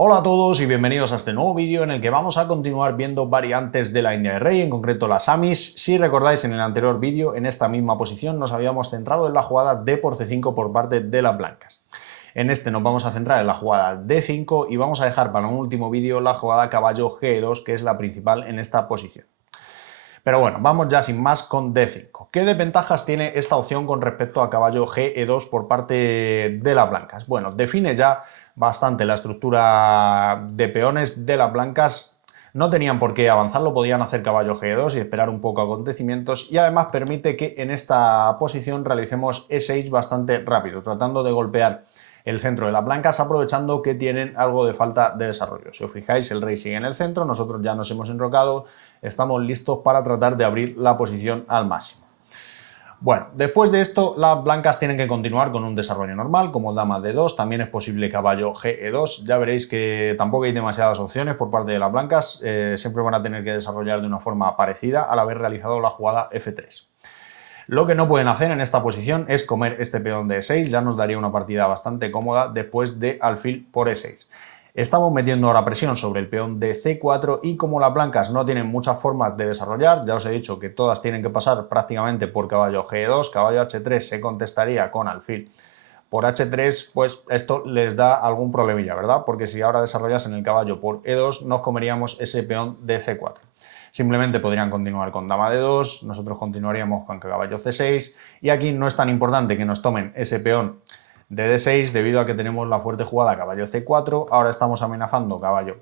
Hola a todos y bienvenidos a este nuevo vídeo en el que vamos a continuar viendo variantes de la India de Rey, en concreto las amis. Si recordáis, en el anterior vídeo, en esta misma posición, nos habíamos centrado en la jugada D por C5 por parte de las blancas. En este nos vamos a centrar en la jugada D5 y vamos a dejar para un último vídeo la jugada caballo G2, que es la principal en esta posición. Pero bueno, vamos ya sin más con D5. ¿Qué desventajas tiene esta opción con respecto a caballo GE2 por parte de las blancas? Bueno, define ya bastante la estructura de peones de las blancas. No tenían por qué avanzarlo, podían hacer caballo G2 y esperar un poco acontecimientos, y además permite que en esta posición realicemos E6 bastante rápido, tratando de golpear el centro de las blancas, aprovechando que tienen algo de falta de desarrollo. Si os fijáis, el rey sigue en el centro, nosotros ya nos hemos enrocado, estamos listos para tratar de abrir la posición al máximo. Bueno, después de esto, las blancas tienen que continuar con un desarrollo normal, como dama D2, también es posible caballo GE2, ya veréis que tampoco hay demasiadas opciones por parte de las blancas, siempre van a tener que desarrollar de una forma parecida al haber realizado la jugada F3. Lo que no pueden hacer en esta posición es comer este peón de E6, ya nos daría una partida bastante cómoda después de alfil por E6. Estamos metiendo ahora presión sobre el peón de C4 y como las blancas no tienen muchas formas de desarrollar, ya os he dicho que todas tienen que pasar prácticamente por caballo G2, caballo H3 se contestaría con alfil por H3, pues esto les da algún problemilla, ¿verdad? Porque si ahora desarrollasen el caballo por E2, nos comeríamos ese peón de C4. Simplemente podrían continuar con dama D2, nosotros continuaríamos con caballo C6, y aquí no es tan importante que nos tomen ese peón de D6 debido a que tenemos la fuerte jugada caballo C4, ahora estamos amenazando caballo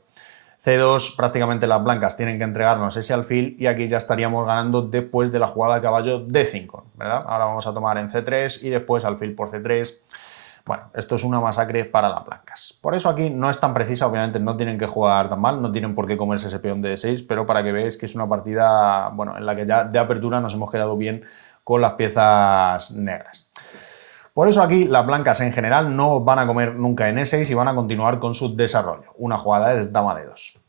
C2, prácticamente las blancas tienen que entregarnos ese alfil y aquí ya estaríamos ganando después de la jugada caballo D5, ¿verdad? Ahora vamos a tomar en C3 y después alfil por C3. Bueno, esto es una masacre para las blancas. Por eso aquí no es tan precisa, obviamente no tienen que jugar tan mal, no tienen por qué comerse ese peón de D6, pero para que veáis que es una partida, bueno, en la que ya de apertura nos hemos quedado bien con las piezas negras. Por eso aquí las blancas en general no van a comer nunca en E6 y van a continuar con su desarrollo. Una jugada es dama D2.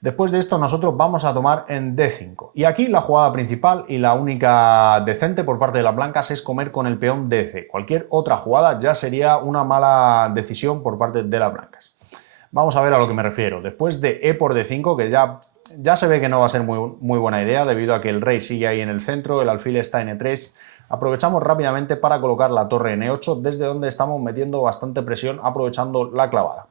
Después de esto nosotros vamos a tomar en D5. Y aquí la jugada principal y la única decente por parte de las blancas es comer con el peón DC. Cualquier otra jugada ya sería una mala decisión por parte de las blancas. Vamos a ver a lo que me refiero. Después de E por D5, que ya se ve que no va a ser muy buena idea debido a que el rey sigue ahí en el centro, el alfil está en E3, aprovechamos rápidamente para colocar la torre en E8, desde donde estamos metiendo bastante presión aprovechando la clavada.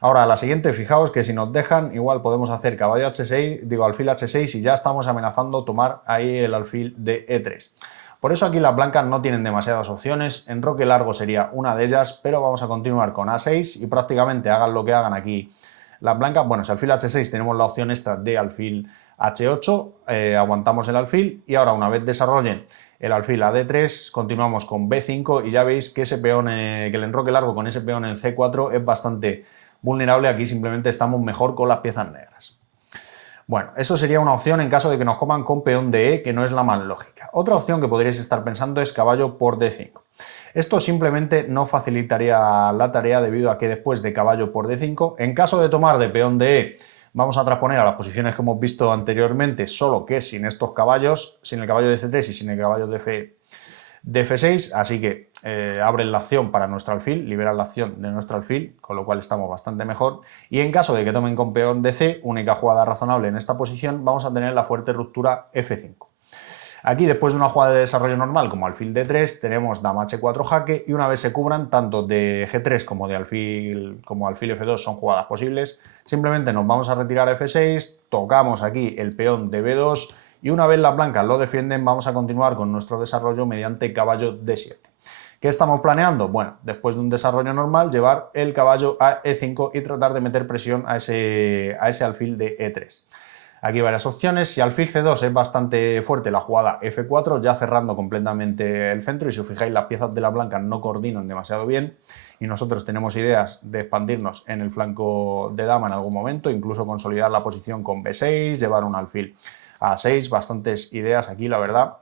Ahora, la siguiente, fijaos que si nos dejan, igual podemos hacer caballo H6, digo alfil H6 y ya estamos amenazando tomar ahí el alfil de E3. Por eso aquí las blancas no tienen demasiadas opciones, enroque largo sería una de ellas, pero vamos a continuar con A6 y prácticamente hagan lo que hagan aquí las blancas. Bueno, si alfil H6 tenemos la opción esta de alfil H8, aguantamos el alfil y ahora una vez desarrollen el alfil a D3, continuamos con B5 y ya veis que ese peón, que el enroque largo con ese peón en C4 es bastante vulnerable, aquí simplemente estamos mejor con las piezas negras. Bueno, eso sería una opción en caso de que nos coman con peón de E, que no es la más lógica. Otra opción que podríais estar pensando es caballo por D5. Esto simplemente no facilitaría la tarea debido a que después de caballo por D5, en caso de tomar de peón de E, vamos a transponer a las posiciones que hemos visto anteriormente, solo que sin estos caballos, sin el caballo de C3 y sin el caballo de F6, así que abren la acción para nuestro alfil, liberan la acción de nuestro alfil, con lo cual estamos bastante mejor. Y en caso de que tomen con peón de C, única jugada razonable en esta posición, vamos a tener la fuerte ruptura F5. Aquí, después de una jugada de desarrollo normal como alfil D3, tenemos dama H4 jaque y una vez se cubran, tanto de G3 como de alfil F2 son jugadas posibles, simplemente nos vamos a retirar a F6, tocamos aquí el peón de B2 y una vez las blancas lo defienden vamos a continuar con nuestro desarrollo mediante caballo D7. ¿Qué estamos planeando? Bueno, después de un desarrollo normal, llevar el caballo a E5 y tratar de meter presión a ese alfil de E3. Aquí hay varias opciones, si alfil G2 es bastante fuerte la jugada F4, ya cerrando completamente el centro, y si os fijáis las piezas de la blanca no coordinan demasiado bien y nosotros tenemos ideas de expandirnos en el flanco de dama en algún momento, incluso consolidar la posición con B6, llevar un alfil a 6, bastantes ideas aquí la verdad.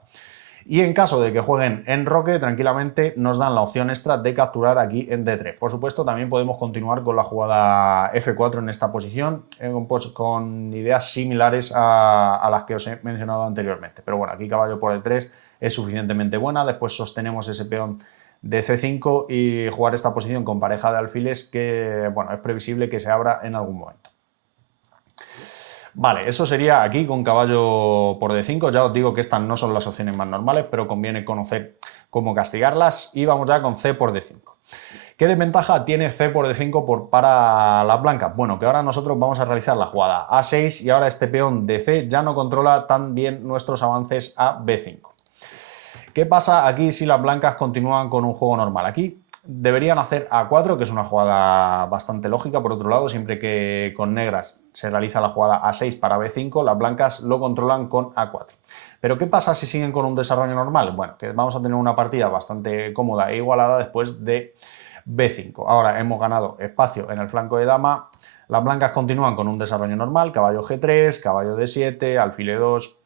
Y en caso de que jueguen en roque, tranquilamente nos dan la opción extra de capturar aquí en D3. Por supuesto, también podemos continuar con la jugada F4 en esta posición, con ideas similares a las que os he mencionado anteriormente. Pero bueno, aquí caballo por D3 es suficientemente buena. Después sostenemos ese peón de C5 y jugar esta posición con pareja de alfiles que, bueno, es previsible que se abra en algún momento. Vale, eso sería aquí con caballo por D5. Ya os digo que estas no son las opciones más normales, pero conviene conocer cómo castigarlas. Y vamos ya con C por D5. ¿Qué desventaja tiene C por D5 para las blancas? Bueno, que ahora nosotros vamos a realizar la jugada A6 y ahora este peón de C ya no controla tan bien nuestros avances a B5. ¿Qué pasa aquí si las blancas continúan con un juego normal? Aquí deberían hacer A4, que es una jugada bastante lógica. Por otro lado, siempre que con negras se realiza la jugada A6 para B5, las blancas lo controlan con A4. Pero ¿qué pasa si siguen con un desarrollo normal? Bueno, que vamos a tener una partida bastante cómoda e igualada después de B5. Ahora hemos ganado espacio en el flanco de dama. Las blancas continúan con un desarrollo normal, caballo G3, caballo D7, alfil E2,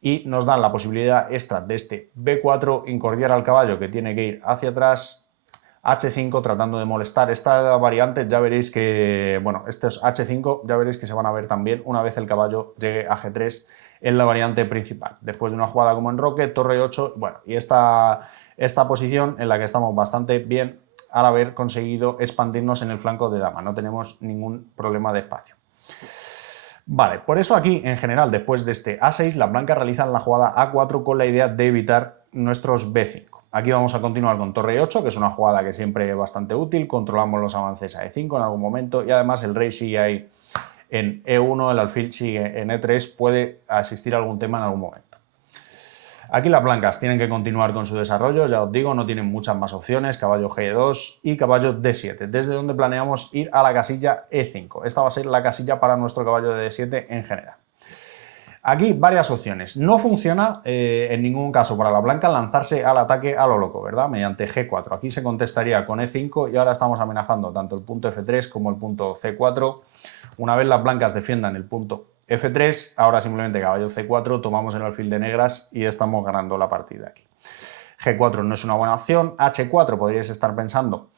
y nos dan la posibilidad extra de este B4, incordiar al caballo que tiene que ir hacia atrás, H5 tratando de molestar. Esta variante ya veréis que, bueno, estos H5 ya veréis que se van a ver también una vez el caballo llegue a G3 en la variante principal. Después de una jugada como en roque, torre 8, bueno, y esta posición en la que estamos bastante bien al haber conseguido expandirnos en el flanco de dama. No tenemos ningún problema de espacio. Vale, por eso aquí en general después de este A6 las blancas realizan la jugada A4 con la idea de evitar nuestros B5. Aquí vamos a continuar con torre 8, que es una jugada que siempre es bastante útil, controlamos los avances a E5 en algún momento y además el rey sigue ahí en E1, el alfil sigue en E3, puede asistir a algún tema en algún momento. Aquí las blancas tienen que continuar con su desarrollo, ya os digo, no tienen muchas más opciones, caballo G2 y caballo D7, desde donde planeamos ir a la casilla E5. Esta va a ser la casilla para nuestro caballo de D7 en general. Aquí varias opciones. No funciona en ningún caso para la blanca lanzarse al ataque a lo loco, ¿verdad? Mediante G4. Aquí se contestaría con E5 y ahora estamos amenazando tanto el punto F3 como el punto C4. Una vez las blancas defiendan el punto F3, ahora simplemente caballo C4, tomamos el alfil de negras y estamos ganando la partida aquí. G4 no es una buena opción, H4 podríais estar pensando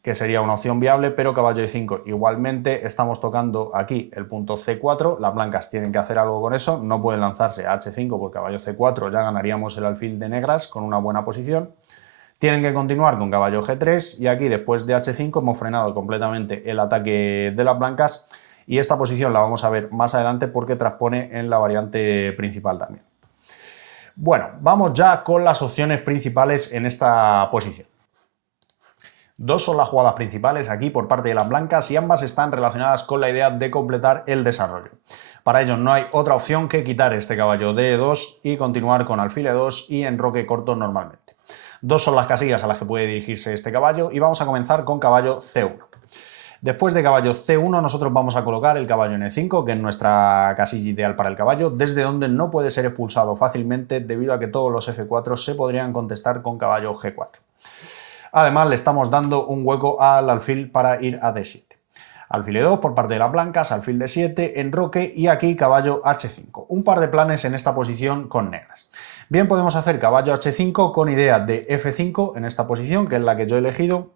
que sería una opción viable, pero caballo E5 igualmente estamos tocando aquí el punto C4, las blancas tienen que hacer algo con eso, no pueden lanzarse a H5 porque caballo C4 ya ganaríamos el alfil de negras con una buena posición. Tienen que continuar con caballo G3 y aquí después de H5 hemos frenado completamente el ataque de las blancas y esta posición la vamos a ver más adelante porque transpone en la variante principal también. Bueno, vamos ya con las opciones principales en esta posición. Dos son las jugadas principales aquí por parte de las blancas y ambas están relacionadas con la idea de completar el desarrollo. Para ello no hay otra opción que quitar este caballo de E2 y continuar con alfil E2 y enroque corto normalmente. Dos son las casillas a las que puede dirigirse este caballo y vamos a comenzar con caballo C1. Después de caballo C1 nosotros vamos a colocar el caballo en E5, que es nuestra casilla ideal para el caballo, desde donde no puede ser expulsado fácilmente debido a que todos los F4 se podrían contestar con caballo G4. Además le estamos dando un hueco al alfil para ir a D7. Alfil E2 por parte de las blancas, alfil D7, enroque y aquí caballo H5. Un par de planes en esta posición con negras. Bien, podemos hacer caballo H5 con idea de F5 en esta posición, que es la que yo he elegido.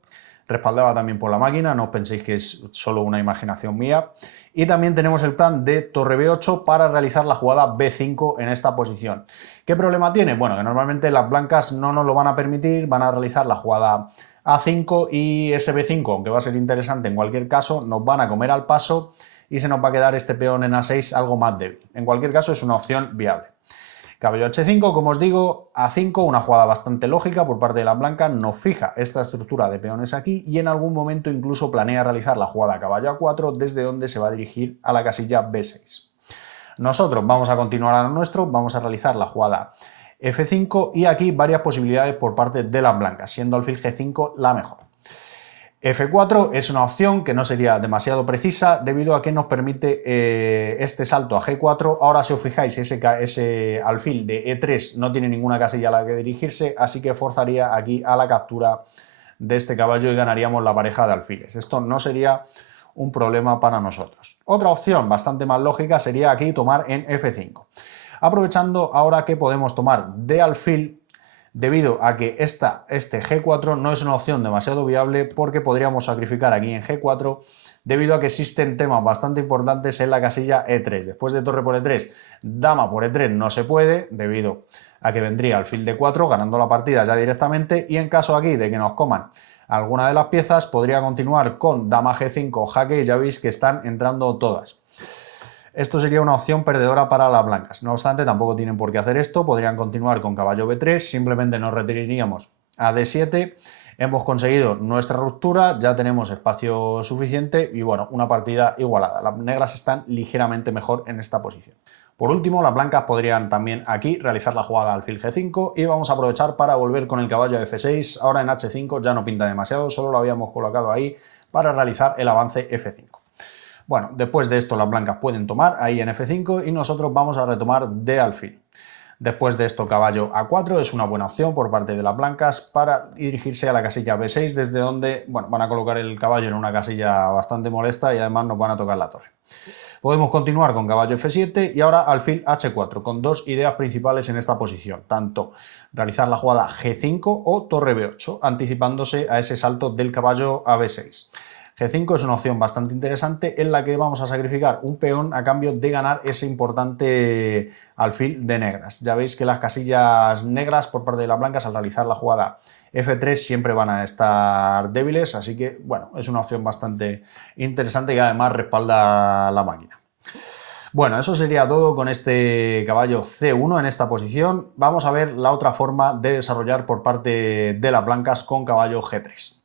Respaldada también por la máquina, no os penséis que es solo una imaginación mía. Y también tenemos el plan de torre B8 para realizar la jugada B5 en esta posición. ¿Qué problema tiene? Bueno, que normalmente las blancas no nos lo van a permitir, van a realizar la jugada A5 y ese B5, aunque va a ser interesante en cualquier caso, nos van a comer al paso y se nos va a quedar este peón en A6 algo más débil. En cualquier caso es una opción viable. Caballo H5, como os digo, A5, una jugada bastante lógica por parte de las blancas, nos fija esta estructura de peones aquí y en algún momento incluso planea realizar la jugada caballo A4 desde donde se va a dirigir a la casilla B6. Nosotros vamos a continuar a lo nuestro, vamos a realizar la jugada F5 y aquí varias posibilidades por parte de las blancas, siendo alfil G5 la mejor. F4 es una opción que no sería demasiado precisa debido a que nos permite este salto a G4. Ahora si os fijáis ese alfil de E3 no tiene ninguna casilla a la que dirigirse, así que forzaría aquí a la captura de este caballo y ganaríamos la pareja de alfiles. Esto no sería un problema para nosotros. Otra opción bastante más lógica sería aquí tomar en F5. Aprovechando ahora que podemos tomar de alfil debido a que este G4 no es una opción demasiado viable porque podríamos sacrificar aquí en G4 debido a que existen temas bastante importantes en la casilla E3. Después de torre por E3, dama por E3 no se puede debido a que vendría alfil D4 ganando la partida ya directamente, y en caso aquí de que nos coman alguna de las piezas podría continuar con dama G5 jaque, y ya veis que están entrando todas. Esto sería una opción perdedora para las blancas. No obstante, tampoco tienen por qué hacer esto, podrían continuar con caballo B3, simplemente nos retiraríamos a D7, hemos conseguido nuestra ruptura, ya tenemos espacio suficiente y bueno, una partida igualada. Las negras están ligeramente mejor en esta posición. Por último, las blancas podrían también aquí realizar la jugada alfil G5 y vamos a aprovechar para volver con el caballo a F6, ahora en H5 ya no pinta demasiado, solo lo habíamos colocado ahí para realizar el avance F5. Bueno, después de esto las blancas pueden tomar ahí en F5 y nosotros vamos a retomar de alfil. Después de esto caballo A4 es una buena opción por parte de las blancas para dirigirse a la casilla B6, desde donde bueno, van a colocar el caballo en una casilla bastante molesta y además nos van a tocar la torre. Podemos continuar con caballo F7 y ahora alfil H4, con dos ideas principales en esta posición, tanto realizar la jugada G5 o torre B8, anticipándose a ese salto del caballo a B6. G5 es una opción bastante interesante en la que vamos a sacrificar un peón a cambio de ganar ese importante alfil de negras. Ya veis que las casillas negras por parte de las blancas al realizar la jugada F3 siempre van a estar débiles, así que bueno, es una opción bastante interesante que además respalda la máquina. Bueno, eso sería todo con este caballo C1 en esta posición. Vamos a ver la otra forma de desarrollar por parte de las blancas con caballo G3.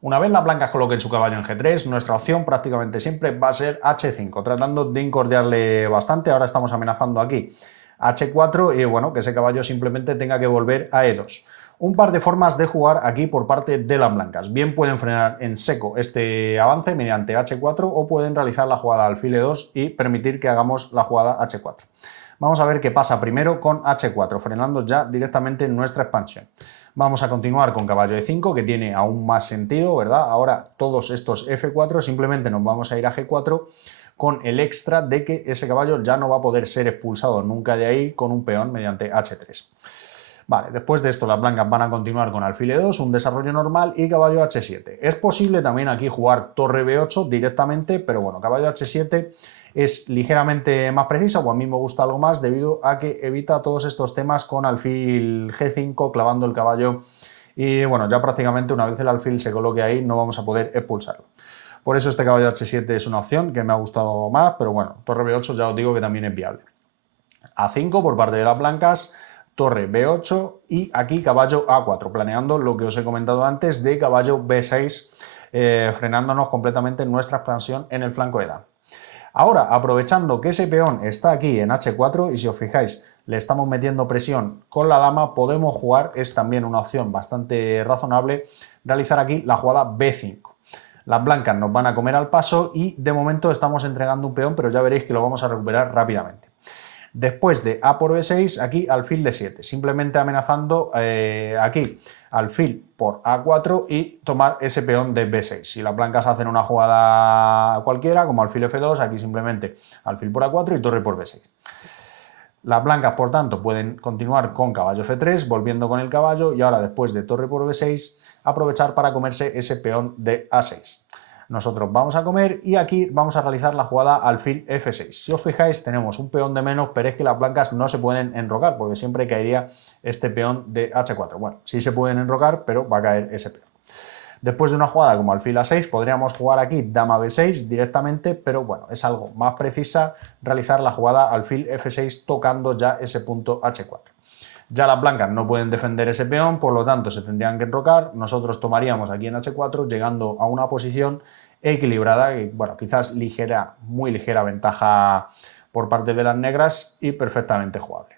Una vez las blancas coloquen su caballo en G3, nuestra opción prácticamente siempre va a ser H5, tratando de incordiarle bastante. Ahora estamos amenazando aquí H4 y bueno, que ese caballo simplemente tenga que volver a E2. Un par de formas de jugar aquí por parte de las blancas. Bien pueden frenar en seco este avance mediante H4 o pueden realizar la jugada alfil E2 y permitir que hagamos la jugada H4. Vamos a ver qué pasa primero con H4, frenando ya directamente nuestra expansión. Vamos a continuar con caballo E5, que tiene aún más sentido, ¿verdad? Ahora todos estos F4 simplemente nos vamos a ir a G4 con el extra de que ese caballo ya no va a poder ser expulsado nunca de ahí con un peón mediante H3. Vale, después de esto las blancas van a continuar con alfil E2, un desarrollo normal y caballo H7. Es posible también aquí jugar torre B8 directamente, pero bueno, caballo H7 es ligeramente más precisa, o a mí me gusta algo más debido a que evita todos estos temas con alfil G5 clavando el caballo y bueno, ya prácticamente una vez el alfil se coloque ahí no vamos a poder expulsarlo. Por eso este caballo H7 es una opción que me ha gustado más, pero bueno, torre B8 ya os digo que también es viable. A5 por parte de las blancas, torre B8 y aquí caballo A4, planeando lo que os he comentado antes de caballo B6, frenándonos completamente nuestra expansión en el flanco de dama. Ahora, aprovechando que ese peón está aquí en H4 y si os fijáis le estamos metiendo presión con la dama, podemos jugar, es también una opción bastante razonable, realizar aquí la jugada B5. Las blancas nos van a comer al paso y de momento estamos entregando un peón, pero ya veréis que lo vamos a recuperar rápidamente. Después de A por B6, aquí alfil D7, simplemente amenazando aquí alfil por A4 y tomar ese peón de B6. Si las blancas hacen una jugada cualquiera, como alfil F2, aquí simplemente alfil por A4 y torre por B6. Las blancas, por tanto, pueden continuar con caballo F3, volviendo con el caballo y ahora después de torre por B6, aprovechar para comerse ese peón de A6. Nosotros vamos a comer y aquí vamos a realizar la jugada alfil F6. Si os fijáis tenemos un peón de menos, pero es que las blancas no se pueden enrocar porque siempre caería este peón de H4. Bueno, sí se pueden enrocar, pero va a caer ese peón. Después de una jugada como alfil A6 podríamos jugar aquí dama B6 directamente, pero bueno, es algo más precisa realizar la jugada alfil F6 tocando ya ese punto H4. Ya las blancas no pueden defender ese peón, por lo tanto se tendrían que enrocar. Nosotros tomaríamos aquí en H4, llegando a una posición equilibrada, y bueno, quizás ligera, muy ligera ventaja por parte de las negras y perfectamente jugable.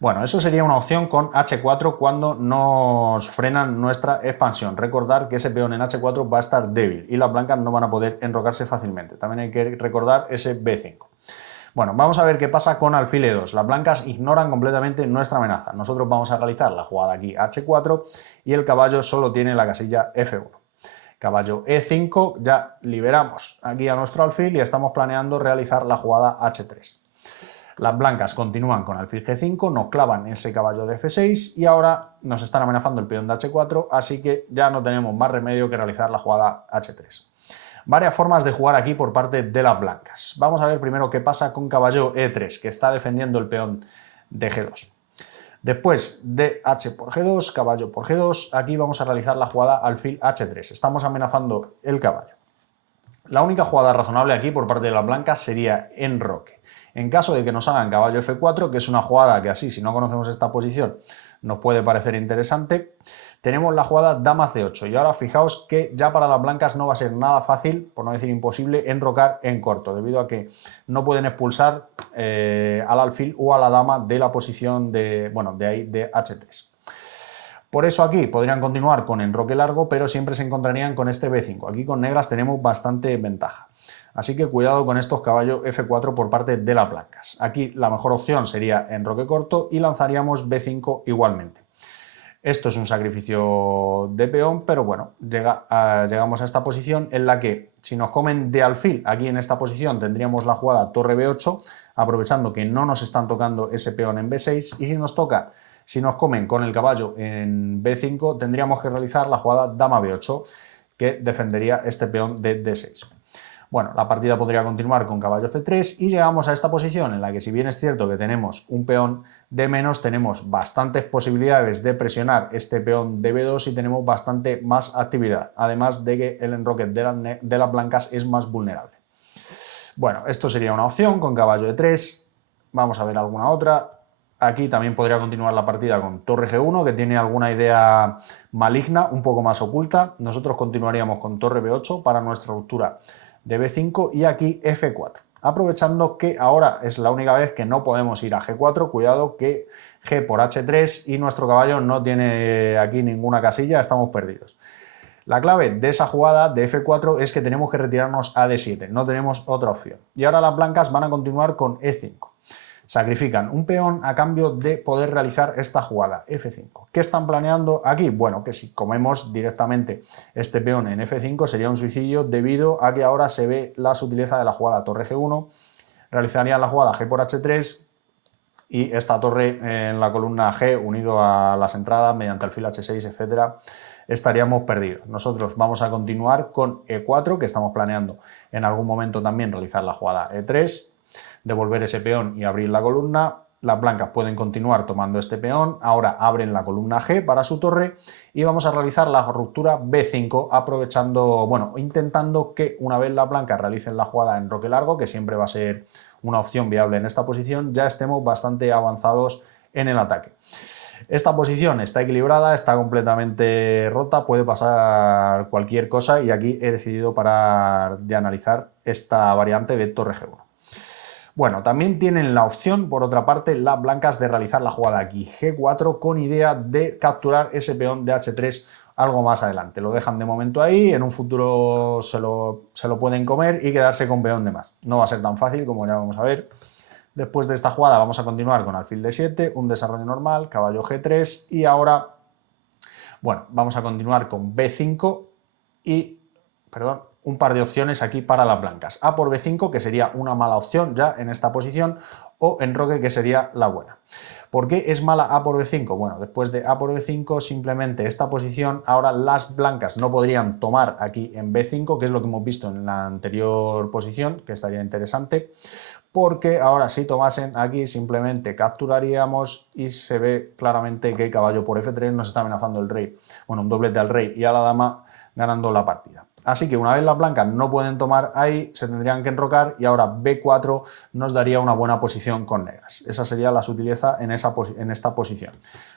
Bueno, eso sería una opción con H4 cuando nos frenan nuestra expansión. Recordar que ese peón en H4 va a estar débil y las blancas no van a poder enrocarse fácilmente. También hay que recordar ese B5. Bueno, vamos a ver qué pasa con alfil E2. Las blancas ignoran completamente nuestra amenaza. Nosotros vamos a realizar la jugada aquí H4 y el caballo solo tiene la casilla F1. Caballo E5, ya liberamos aquí a nuestro alfil y estamos planeando realizar la jugada H3. Las blancas continúan con alfil G5, nos clavan ese caballo de F6 y ahora nos están amenazando el peón de H4, así que ya no tenemos más remedio que realizar la jugada H3. Varias formas de jugar aquí por parte de las blancas. Vamos a ver primero qué pasa con caballo E3, que está defendiendo el peón de G2. Después de H por G2, caballo por G2, aquí vamos a realizar la jugada alfil H3. Estamos amenazando el caballo. La única jugada razonable aquí por parte de las blancas sería enroque. En caso de que nos hagan caballo F4, que es una jugada que así, si no conocemos esta posición, nos puede parecer interesante, tenemos la jugada dama C8. Y ahora fijaos que ya para las blancas no va a ser nada fácil, por no decir imposible, enrocar en corto, debido a que no pueden expulsar al alfil o a la dama de la posición de ahí de H3. Por eso aquí podrían continuar con enroque largo, pero siempre se encontrarían con este B5. Aquí con negras tenemos bastante ventaja. Así que cuidado con estos caballo F4 por parte de las blancas. Aquí la mejor opción sería enroque corto y lanzaríamos B5 igualmente. Esto es un sacrificio de peón, pero bueno, llegamos a esta posición en la que si nos comen de alfil, aquí en esta posición tendríamos la jugada torre B8, aprovechando que no nos están tocando ese peón en B6, y si nos comen con el caballo en B5, tendríamos que realizar la jugada dama B8, que defendería este peón de D6. Bueno, la partida podría continuar con caballo F3 y llegamos a esta posición en la que, si bien es cierto que tenemos un peón de menos, tenemos bastantes posibilidades de presionar este peón de B2 y tenemos bastante más actividad, además de que el enroque de las blancas es más vulnerable. Bueno, esto sería una opción con caballo E3, vamos a ver alguna otra. Aquí también podría continuar la partida con torre G1, que tiene alguna idea maligna, un poco más oculta. Nosotros continuaríamos con torre B8 para nuestra ruptura de B5 y aquí F4. Aprovechando que ahora es la única vez que no podemos ir a G4, cuidado que G por H3 y nuestro caballo no tiene aquí ninguna casilla, estamos perdidos. La clave de esa jugada de F4 es que tenemos que retirarnos a D7, no tenemos otra opción. Y ahora las blancas van a continuar con E5. Sacrifican un peón a cambio de poder realizar esta jugada, F5. ¿Qué están planeando aquí? Bueno, que si comemos directamente este peón en F5 sería un suicidio, debido a que ahora se ve la sutileza de la jugada torre G1, realizarían la jugada G por H3 y esta torre en la columna G unido a las entradas mediante alfil H6, etcétera, estaríamos perdidos. Nosotros vamos a continuar con E4, que estamos planeando en algún momento también realizar la jugada E3, devolver ese peón y abrir la columna. Las blancas pueden continuar tomando este peón, ahora abren la columna G para su torre y vamos a realizar la ruptura B5 aprovechando, intentando que una vez las blancas realicen la jugada en enroque largo, que siempre va a ser una opción viable en esta posición, ya estemos bastante avanzados en el ataque. Esta posición está equilibrada, está completamente rota, puede pasar cualquier cosa y aquí he decidido parar de analizar esta variante de torre G1. Bueno, también tienen la opción, por otra parte, las blancas de realizar la jugada aquí G4 con idea de capturar ese peón de H3 algo más adelante. Lo dejan de momento ahí, en un futuro se lo pueden comer y quedarse con peón de más. No va a ser tan fácil, como ya vamos a ver. Después de esta jugada vamos a continuar con alfil D7, un desarrollo normal, caballo G3 y ahora, vamos a continuar con B5 y, un par de opciones aquí para las blancas. A por B5, que sería una mala opción ya en esta posición, o enroque, que sería la buena. ¿Por qué es mala A por B5? Bueno, después de A por B5, simplemente esta posición, ahora las blancas no podrían tomar aquí en B5, que es lo que hemos visto en la anterior posición, que estaría interesante, porque ahora si tomasen aquí simplemente capturaríamos y se ve claramente que caballo por F3 nos está amenazando el rey. Un doblete al rey y a la dama ganando la partida. Así que una vez las blancas no pueden tomar ahí, se tendrían que enrocar y ahora B4 nos daría una buena posición con negras. Esa sería la sutileza en esta posición.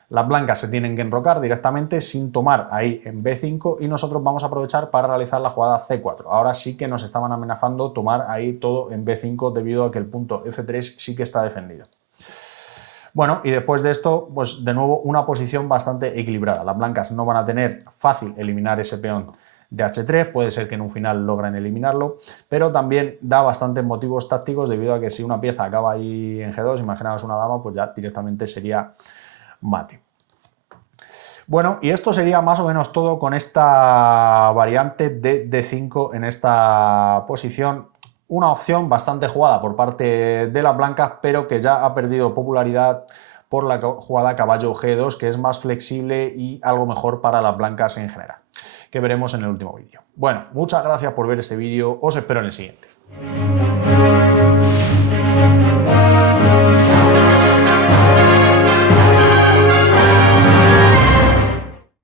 Las blancas se tienen que enrocar directamente sin tomar ahí en B5 y nosotros vamos a aprovechar para realizar la jugada C4. Ahora sí que nos estaban amenazando tomar ahí todo en B5 debido a que el punto F3 sí que está defendido. Bueno, y después de esto, pues de nuevo una posición bastante equilibrada. Las blancas no van a tener fácil eliminar ese peón de H3, puede ser que en un final logren eliminarlo, pero también da bastantes motivos tácticos debido a que si una pieza acaba ahí en G2, imaginaos una dama, pues ya directamente sería mate. Bueno, y esto sería más o menos todo con esta variante de D5 en esta posición. Una opción bastante jugada por parte de las blancas, pero que ya ha perdido popularidad por la jugada caballo G2, que es más flexible y algo mejor para las blancas en general, que veremos en el último vídeo. Bueno, muchas gracias por ver este vídeo, os espero en el siguiente.